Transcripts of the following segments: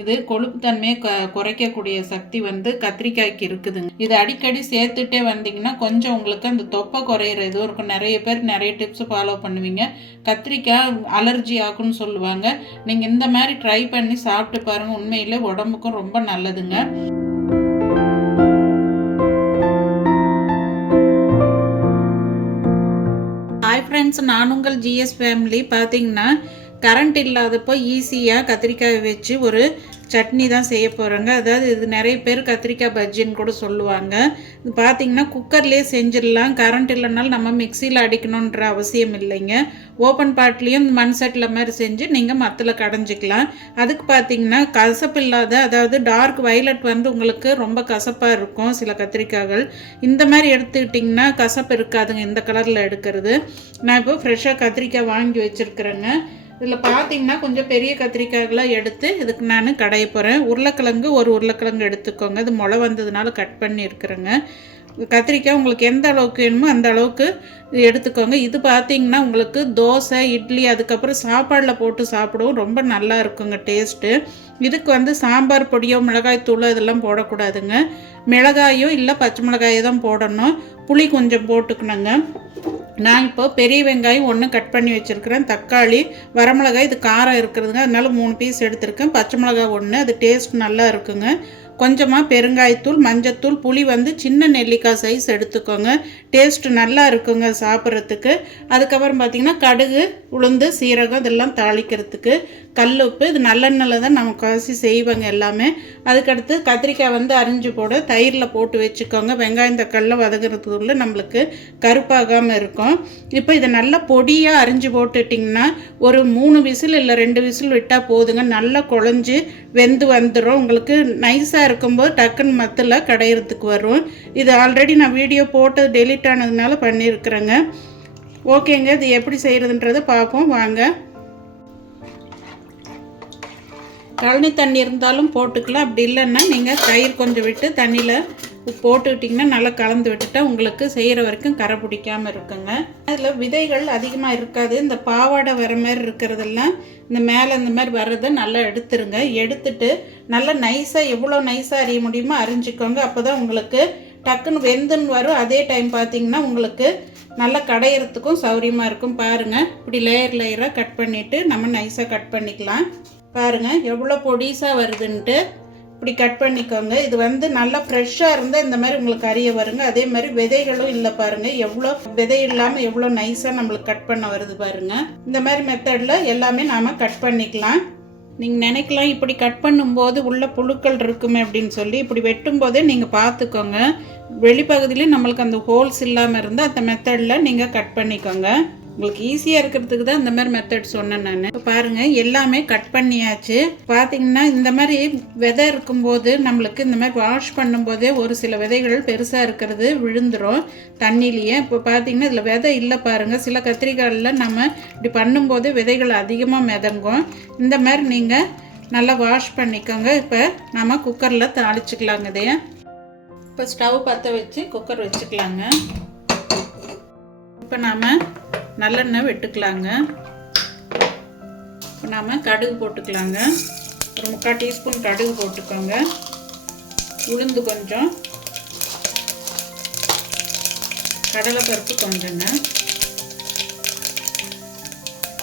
இது கொழுப்புத்தன்மையை க குறைக்கக்கூடிய சக்தி வந்து கத்திரிக்காய்க்கு இருக்குதுங்க. இது அடிக்கடி சேர்த்துட்டே வந்தீங்கன்னா கொஞ்சம் உங்களுக்கு அந்த தொப்பை குறையிற இதுவும் இருக்கும். நிறைய பேர் நிறைய டிப்ஸ் ஃபாலோ பண்ணுவீங்க. கத்திரிக்காய் அலர்ஜி ஆகும்னு சொல்லுவாங்க. நீங்கள் இந்த மாதிரி ட்ரை பண்ணி சாப்பிட்டு பாருங்கள் உண்மையிலே உடம்புக்கும் ரொம்ப நல்லதுங்க. ஹாய் ஃப்ரெண்ட்ஸ் நான் உங்கள் ஜிஎஸ் ஃபேமிலி பார்த்தீங்கன்னா கரண்ட் இல்லாதப்போ ஈஸியாக கத்திரிக்காய் வச்சு ஒரு சட்னி தான் செய்ய போகிறாங்க அதாவது இது நிறைய பேர் கத்திரிக்காய் பஜ்ஜின்னு கூட சொல்லுவாங்க. இது பார்த்தீங்கன்னா குக்கர்லேயே செஞ்சிடலாம். கரண்ட் இல்லைனாலும் நம்ம மிக்சியில் அடிக்கணுன்ற அவசியம் இல்லைங்க. ஓப்பன் பாட்லேயும் மண் சட்டில் மாதிரி செஞ்சு நீங்கள் மத்தில் கடைஞ்சிக்கலாம். அதுக்கு பார்த்தீங்கன்னா கசப்பு இல்லாத அதாவது டார்க் வயலட் வந்து உங்களுக்கு ரொம்ப கசப்பாக இருக்கும் சில கத்திரிக்காய்கள். இந்த மாதிரி எடுத்துக்கிட்டிங்கன்னா கசப்பு இருக்காதுங்க இந்த கலரில் எடுக்கிறது. நான் இப்போ ஃப்ரெஷ்ஷாக கத்திரிக்காய் வாங்கி வச்சுருக்குறேங்க. இதில் பார்த்தீங்கன்னா கொஞ்சம் பெரிய கத்திரிக்காய்களாக எடுத்து இதுக்கு நான் கடைய போகிறேன். உருளைக்கிழங்கு ஒரு உருளைக்கிழங்கு எடுத்துக்கோங்க. இது முளை வந்ததுனால கட் பண்ணி இருக்கிறேங்க கத்திரிக்காய் உங்களுக்கு எந்த அளவுக்கு வேணுமோ அந்த அளவுக்கு எடுத்துக்கோங்க. இது பார்த்தீங்கன்னா உங்களுக்கு தோசை இட்லி அதுக்கப்புறம் சாப்பாடில் போட்டு சாப்பிடுவோம். ரொம்ப நல்லா இருக்குங்க டேஸ்ட்டு. இதுக்கு வந்து சாம்பார் பொடியோ மிளகாய் தூள் இதெல்லாம் போடக்கூடாதுங்க. மிளகாயோ இல்லை பச்சை மிளகாயோ தான் போடணும். புளி கொஞ்சம் போட்டுக்கணுங்க. நான் இப்போ பெரிய வெங்காயம் ஒன்று கட் பண்ணி வச்சுருக்கிறேன். தக்காளி வரமிளகாய் இது காரம் இருக்கிறதுங்க. அதனால் மூணு பீஸ் எடுத்திருக்கேன். பச்சை மிளகாய் ஒன்று அது டேஸ்ட் நல்லா இருக்குங்க. கொஞ்சமாக பெருங்காயத்தூள் மஞ்சத்தூள் புளி வந்து சின்ன நெல்லிக்காய் சைஸ் எடுத்துக்கோங்க. டேஸ்ட் நல்லா இருக்குங்க சாப்பிட்றதுக்கு. அதுக்கப்புறம் பார்த்திங்கன்னா கடுகு உளுந்து சீரகம் இதெல்லாம் தாளிக்கிறதுக்கு. கல் உப்பு இது நல்லெண்ணெயில் தான் நம்ம காசி செய்வாங்க எல்லாமே. அதுக்கடுத்து கத்திரிக்காய் வந்து அரிஞ்சு போட தயிரில் போட்டு வச்சுக்கோங்க. வெங்காயம் தக்காளில் வதங்குறதுக்குள்ள நம்மளுக்கு கருப்பாகாமல் இருக்கும். இப்போ இதை நல்லா பொடியாக அரிஞ்சு போட்டுட்டிங்கன்னா ஒரு மூணு விசில் இல்லை ரெண்டு விசில் விட்டால் போதுங்க. நல்லா குழஞ்சி வெந்து வந்துடும் உங்களுக்கு நைஸாக இருக்கும்போது டக்குன்னு மத்தில் கடையிறதுக்கு வரும் இது ஆல்ரெடி நான் வீடியோ போட்டு டெலிட் ஆனதுனால பண்ணியிருக்கிறேங்க ஓகேங்க இது எப்படி செய்கிறதுன்றதை பார்ப்போம். வாங்க. கழனி தண்ணி இருந்தாலும் போட்டுக்கலாம். அப்படி இல்லைன்னா நீங்கள் தயிர் கொஞ்சம் விட்டு தண்ணியில் போட்டுக்கிட்டிங்கன்னா நல்லா கலந்து விட்டுட்டா உங்களுக்கு செய்கிற வரைக்கும் கரை பிடிக்காமல் இருக்குங்க. அதில் விதைகள் அதிகமாக இருக்காது. இந்த பாவாடை வர மாதிரி இருக்கிறதெல்லாம் இந்த மேலே இந்த மாதிரி வர்றதை நல்லா எடுத்துருங்க. எடுத்துட்டு நல்லா நைஸாக எவ்வளோ நைஸாக அறிய முடியுமோ அறிஞ்சிக்கோங்க அப்போ தான் உங்களுக்கு டக்குன்னு வெந்துன்னு வரும். அதே டைம் பார்த்தீங்கன்னா உங்களுக்கு நல்லா கடையிறதுக்கும் சௌரியமாக இருக்கும். பாருங்கள் இப்படி லேயர் லேயராக கட் பண்ணிவிட்டு நம்ம நைஸாக கட் பண்ணிக்கலாம். பாருங்கள் எவ்வளோ பொடிசாக வருதுன்ட்டு இப்படி கட் பண்ணிக்கோங்க. இது வந்து நல்லா ஃப்ரெஷ்ஷாக இருந்தால் இந்த மாதிரி உங்களுக்கு அறிய வருங்க. அதே மாதிரி விதைகளும் இல்லை பாருங்கள் எவ்வளோ விதை இல்லாமல் எவ்வளோ நைஸாக நம்மளுக்கு கட் பண்ண வருது பாருங்கள் இந்த மாதிரி மெத்தடில் எல்லாமே நாம் கட் பண்ணிக்கலாம். நீங்கள் நினைக்கலாம் இப்படி கட் பண்ணும்போது உள்ள புழுக்கள் இருக்குமே அப்படின்னு சொல்லி. இப்படி வெட்டும் போதே நீங்கள் பார்த்துக்கோங்க வெளிப்பகுதியிலையும் நம்மளுக்கு அந்த ஹோல்ஸ் இல்லாமல் இருந்தால் அந்த மெத்தடில் நீங்கள் கட் பண்ணிக்கோங்க. உங்களுக்கு ஈஸியாக இருக்கிறதுக்கு தான் இந்த மாதிரி மெத்தட் சொன்னேன் நான். இப்போ பாருங்கள் எல்லாமே கட் பண்ணியாச்சு. பார்த்தீங்கன்னா இந்த மாதிரி விதை இருக்கும்போது நம்மளுக்கு இந்த மாதிரி வாஷ் பண்ணும்போதே ஒரு சில விதைகள் பெருசாக இருக்கிறது விழுந்துடும் தண்ணியிலேயே. இப்போ பார்த்தீங்கன்னா இதில் விதை இல்லை பாருங்கள் சில கத்திரிக்காயில் நம்ம இப்படி பண்ணும்போது விதைகள் அதிகமாக மிதங்கும். இந்த மாதிரி நீங்கள் நல்லா வாஷ் பண்ணிக்கோங்க. இப்போ நம்ம குக்கரில் தாளிச்சிக்கலாங்க இதையே. இப்போ ஸ்டவ் பற்ற வச்சு குக்கர் வச்சுக்கலாங்க. இப்போ நாம் நல்லெண்ணெய் வெட்டுக்கலாங்க. இப்போ நாம் கடுகு போட்டுக்கலாங்க. ஒரு முக்கால் டீஸ்பூன் கடுகு போட்டுக்கோங்க. உளுந்து கொஞ்சம். கடலைப்பருப்பு கொஞ்சங்க.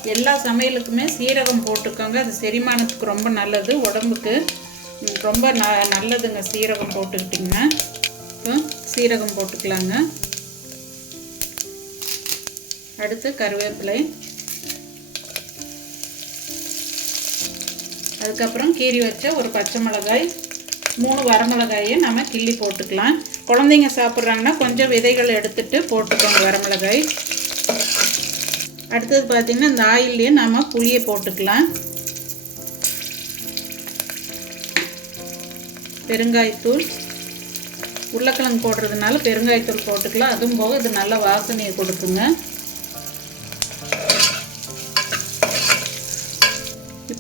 எல்லா சமையலுக்குமே சீரகம் போட்டுக்கோங்க. அது செரிமானத்துக்கு ரொம்ப நல்லது. உடம்புக்கு ரொம்ப ந நல்லதுங்க சீரகம் போட்டுக்கிட்டிங்கன்னா. இப்போ சீரகம் போட்டுக்கலாங்க. அடுத்து கருவேப்பிலை. அதுக்கப்புறம் கீறி வச்ச ஒரு பச்சை மிளகாய் மூணு வரமிளகாயை நம்ம கிள்ளி போட்டுக்கலாம். குழந்தைங்க சாப்பிட்றாங்கன்னா கொஞ்சம் விதைகள் எடுத்துட்டு போட்டுக்கோங்க வரமிளகாய் அடுத்தது பார்த்திங்கன்னா இந்த ஆயில்லையே நம்ம புளியை போட்டுக்கலாம். பெருங்காயத்தூள். உருளைக்கிழங்கு போடுறதுனால பெருங்காயத்தூள் போட்டுக்கலாம். அதுவும் போக இது நல்ல வாசனையை கொடுக்குங்க.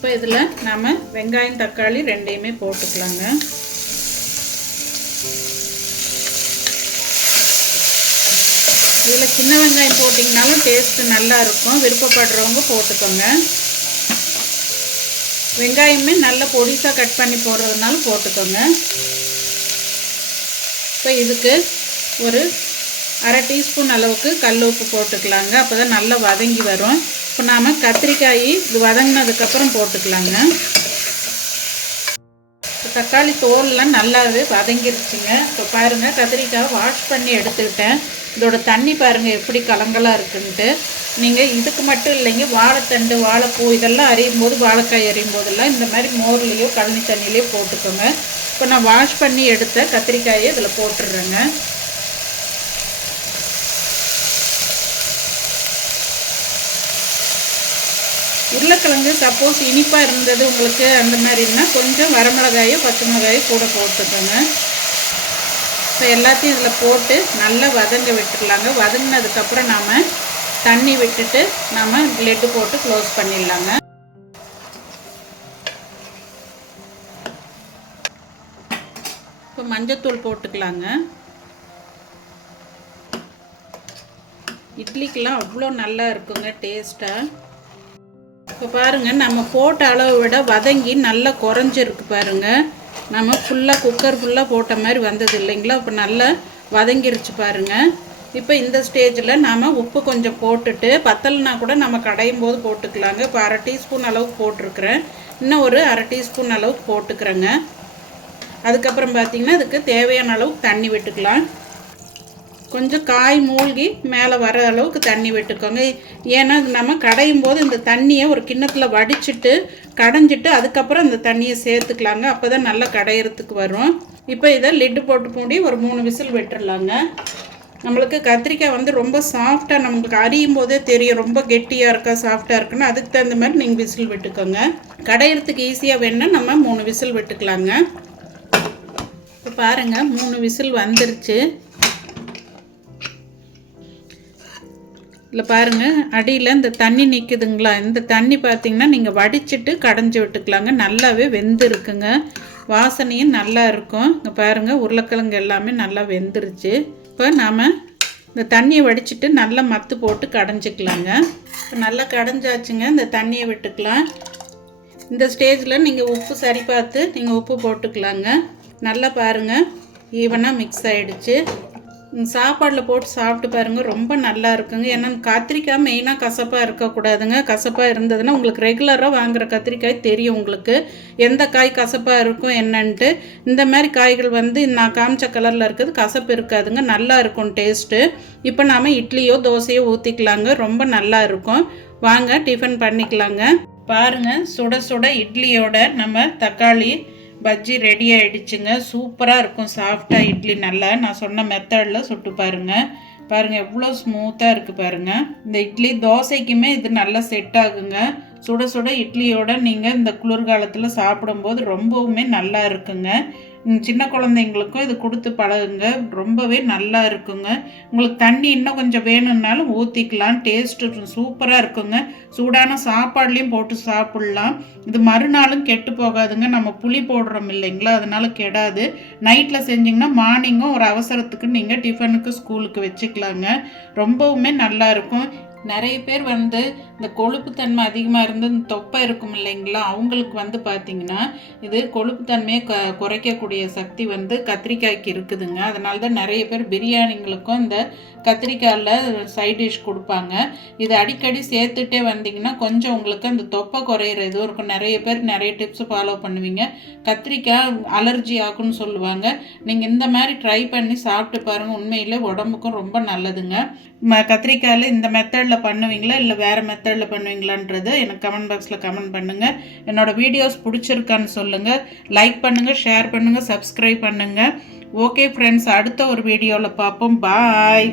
இப்போ இதில் நாம் வெங்காயம் தக்காளி ரெண்டையுமே போட்டுக்கலாங்க. இதில் சின்ன வெங்காயம் போட்டிங்கனாலும் டேஸ்ட்டு நல்லா இருக்கும். விருப்பப்படுறவங்க போட்டுக்கோங்க. வெங்காயமே நல்ல பொடிசாக கட் பண்ணி போடுறதுனால போட்டுக்கோங்க. இப்போ இதுக்கு ஒரு அரை டீஸ்பூன் அளவுக்கு கல் உப்பு போட்டுக்கலாங்க. அப்போ தான் நல்லா வதங்கி வரும். இப்போ நாம் கத்திரிக்காய் இது வதங்கினதுக்கப்புறம் போட்டுக்கலாங்க. இப்போ தக்காளி தோல்லாம் நல்லாவே வதங்கிருச்சுங்க. இப்போ பாருங்கள் கத்திரிக்காய் வாஷ் பண்ணி எடுத்துக்கிட்டேன். இதோட தண்ணி பாருங்கள் எப்படி கலங்கலாக இருக்குன்ட்டு. நீங்கள் இதுக்கு மட்டும் இல்லைங்க வாழைத்தண்டு வாழைப்பூ இதெல்லாம் அறியும் போது வாழைக்காய் அறியும் போதெல்லாம் இந்த மாதிரி மோர்லேயோ கழனி தண்ணியிலையோ போட்டுக்கோங்க. இப்போ நான் வாஷ் பண்ணி எடுத்த கத்திரிக்காயை இதில் போட்டுடுறேங்க. உருளைக்கிழங்கு சப்போஸ் இனிப்பாக இருந்தது உங்களுக்கு அந்த மாதிரின்னா கொஞ்சம் வரமிளகாயோ பச்சை மிளகாயோ கூட போட்டுக்கோங்க. இப்போ எல்லாத்தையும் இதில் போட்டு நல்லா வதங்க விட்டுக்கலாங்க வதங்கினதுக்கப்புறம் நாம் தண்ணி விட்டுட்டு நாம் லெட்டு போட்டு க்ளோஸ் பண்ணிடலாங்க. இப்போ மஞ்சத்தூள் போட்டுக்கலாங்க. இட்லிக்கெலாம் அவ்வளோ நல்லா இருக்குங்க டேஸ்ட்டாக இப்போ பாருங்கள் நம்ம போட்ட அளவை விட வதங்கி நல்லா குறைஞ்சிருக்கு பாருங்கள் நம்ம ஃபுல்லாக குக்கர் ஃபுல்லாக போட்ட மாதிரி வந்தது இல்லைங்களா? இப்போ நல்லா வதங்கிருச்சு பாருங்கள் இப்போ இந்த ஸ்டேஜில் நாம் உப்பு கொஞ்சம் போட்டுட்டு பத்தலைனா கூட நம்ம கடையும் போது போட்டுக்கலாங்க. இப்போ அரை டீஸ்பூன் அளவுக்கு போட்டிருக்கிறேன். இன்னும் ஒரு அரை டீஸ்பூன் அளவுக்கு போட்டுக்கிறேங்க. அதுக்கப்புறம் பார்த்திங்கன்னா அதுக்கு தேவையான அளவுக்கு தண்ணி விட்டுக்கலாம். கொஞ்சம் காய் மூழ்கி மேலே வர அளவுக்கு தண்ணி விட்டுக்கோங்க. ஏன்னா நம்ம கடையும் போது இந்த தண்ணியை ஒரு கிண்ணத்தில் வடிச்சிட்டு கடைஞ்சிட்டு அதுக்கப்புறம் இந்த தண்ணியை சேர்த்துக்கலாங்க. அப்போ தான் நல்லா கடையிறதுக்கு வரும். இப்போ இதை லிட்டு போட்டு மூடி ஒரு மூணு விசில் விட்டுடலாங்க நம்மளுக்கு கத்திரிக்காய் வந்து ரொம்ப சாஃப்டாக நம்மளுக்கு அறியும் போதே தெரியும். ரொம்ப கெட்டியாக இருக்கா சாஃப்டாக இருக்குன்னு. அதுக்கு தகுந்த மாதிரி நீங்கள் விசில் விட்டுக்கோங்க. கடையிறதுக்கு ஈஸியாக வேணுன்னா நம்ம மூணு விசில் விட்டுக்கலாங்க. இப்போ பாருங்கள் மூணு விசில் வந்துருச்சு. இல்லை பாருங்கள் அடியில் இந்த தண்ணி நிற்குதுங்களா இந்த தண்ணி பார்த்தீங்கன்னா நீங்கள் வடிச்சிட்டு கடைஞ்சி விட்டுக்கலாங்க. நல்லாவே வெந்திருக்குங்க. வாசனையும் நல்லா இருக்கும். இங்கே பாருங்கள் உருளைக்கிழங்கு எல்லாமே நல்லா வெந்துருச்சு. இப்போ நாம் இந்த தண்ணியை வடிச்சிட்டு நல்லா மத்து போட்டு கடைஞ்சிக்கலாங்க. இப்போ நல்லா கடைஞ்சாச்சுங்க. இந்த தண்ணியை விட்டுக்கலாம். இந்த ஸ்டேஜில் நீங்கள் உப்பு சரி பார்த்து நீங்கள் உப்பு போட்டுக்கலாங்க. நல்லா பாருங்கள் ஈவனாக மிக்ஸ் ஆகிடுச்சு சாப்பாடில் போட்டு சாப்பிட்டு பாருங்கள் ரொம்ப நல்லா இருக்குங்க. ஏன்னா கத்திரிக்காய் மெயினாக கசப்பாக இருக்கக்கூடாதுங்க. கசப்பாக இருந்ததுன்னா உங்களுக்கு ரெகுலராக வாங்குகிற கத்திரிக்காய் தெரியும் உங்களுக்கு. எந்த காய் கசப்பாக இருக்கும் என்னன்ட்டு. இந்த மாதிரி காய்கள் வந்து நான் காமிச்ச கலரில் இருக்கிறது கசப்பு இருக்காதுங்க. நல்லா இருக்கும் டேஸ்ட்டு இப்போ நாம் இட்லியோ தோசையோ ஊற்றிக்கலாங்க ரொம்ப நல்லா இருக்கும். வாங்க டிஃபன் பண்ணிக்கலாங்க. பாருங்கள் சுட சுட இட்லியோட நம்ம தக்காளி பஜ்ஜி ரெடி ஆகிடுச்சுங்க சூப்பராக இருக்கும் சாஃப்டாக இட்லி நல்லா. நான் சொன்ன மெத்தடில் சுட்டு பாருங்கள் பாருங்கள் எவ்வளோ ஸ்மூத்தாக இருக்குது பாருங்கள் இந்த இட்லி தோசைக்குமே இது நல்லா செட் ஆகுங்க. சுட சுட இட்லியோட நீங்கள் இந்த குளிர்காலத்தில் சாப்பிடும்போது ரொம்பவுமே நல்லா இருக்குங்க. சின்ன குழந்தைங்களுக்கும் இது கொடுத்து பழகுங்க. ரொம்பவே நல்லா இருக்குங்க. உங்களுக்கு தண்ணி இன்னும் கொஞ்சம் வேணும்னாலும் ஊற்றிக்கலாம் டேஸ்ட்டு சூப்பராக இருக்குங்க. சூடான சாப்பாடுலேயும் போட்டு சாப்பிட்லாம். இது மறுநாளும் கெட்டு போகாதுங்க. நம்ம புளி போடுறோம் இல்லைங்களா? அதனால் கெடாது. நைட்டில் செஞ்சிங்கன்னா மார்னிங்கும் ஒரு அவசரத்துக்கு நீங்கள் டிஃபனுக்கு ஸ்கூலுக்கு வச்சுக்கலாங்க. ரொம்பவுமே நல்லா இருக்கும். நிறைய பேர் வந்து இந்த கொழுப்புத்தன்மை அதிகமாக இருந்து இந்த தொப்பை இருக்கும் இல்லைங்களா? அவங்களுக்கு வந்து பார்த்திங்கன்னா இது கொழுப்புத்தன்மையை க குறைக்கக்கூடிய சக்தி வந்து கத்திரிக்காய்க்கு இருக்குதுங்க. அதனால தான் நிறைய பேர் பிரியாணிங்களுக்கும் இந்த கத்திரிக்காயில் சைட் டிஷ் கொடுப்பாங்க. இது அடிக்கடி சேர்த்துட்டே வந்தீங்கன்னா கொஞ்சம் உங்களுக்கு அந்த தொப்பை குறையிற இதுவும் இருக்கும். நிறைய பேர் நிறைய டிப்ஸ் ஃபாலோ பண்ணுவீங்க. கத்திரிக்காய் அலர்ஜி ஆகும்னு சொல்லுவாங்க. நீங்கள் இந்த மாதிரி ட்ரை பண்ணி சாப்பிட்டு பாருங்கள் உண்மையில் உடம்புக்கும் ரொம்ப நல்லதுங்க. ம கத்திரிக்காயில் இந்த மெத்தடில் பண்ணுவீங்களா? இல்லை வேறு மெத்தடில் பண்ணுவீங்களான்றது எனக்கு கமெண்ட் பாக்ஸில் கமெண்ட் பண்ணுங்கள் என்னோடய வீடியோஸ் பிடிச்சிருக்கான்னு சொல்லுங்கள் லைக் பண்ணுங்கள் ஷேர் பண்ணுங்கள் சப்ஸ்கிரைப் பண்ணுங்கள் ஓகே ஃப்ரெண்ட்ஸ் அடுத்த ஒரு வீடியோவில் பார்ப்போம். பாய்